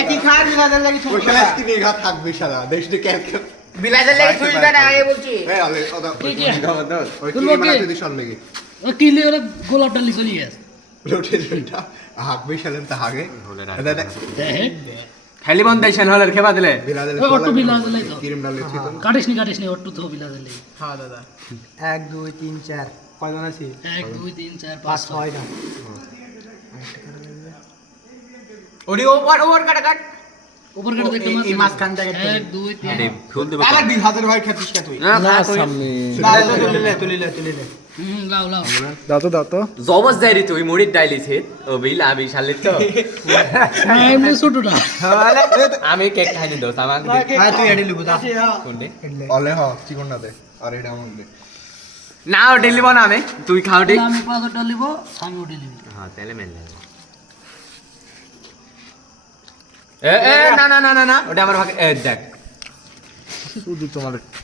একই খা বিলাদের লাগি ওই শালা স্কিনে ঘা থাকবে শালা দেশে ক্যাল বিলাদের লাগি ছুরি কাটা আগে বলছি এই আলে ওদা ওই কি তুলবো কি? বানাতে দিছন লাগি ও কিলে ওরা গোলাপ ডালি চলে গেছে লোটে লোটা হাগবে শালেন তা হাগে দাদা হ্যাঁ খালি বন্ধ দেন হলের খেবা দিলে বিলাদের ওই অটো বিলাদের লাই তো ক্রিম ডালে ছিল কাটিস নি অটো তো বিলাদের লাই হ্যাঁ দাদা 1 2 3 4 কয়জন আছে 1 2 3 4 5 5 6 টা ওডি ওভার কাটা কাট উপর কাটে দেখতে মাছ এই মাছ কানটাকে 1 2 3 ফুল দেব আবার 2000 ভাই খাতিস কা তুই না সামনে তুলিলে লাও দাও তো জবস যাইরি তুই মুড়ি ডাইলিছে ও বিলা আমি শালে তো এমনি ছোটটা আমি কেক খাইনি দোস আমাকে হ্যাঁ তুই এডি লিবু দা কোনটে অলে হ চিকন না দে আর এটা আমন দে না ও ডেলিভ না আমি তুই খাও ডি আমি পাঁচ ডালিব আমি উঠে নিবি হ্যাঁ তাহলে মেল লাগে এ না ওটা আমার ভাগে দেখ শুধু তোমার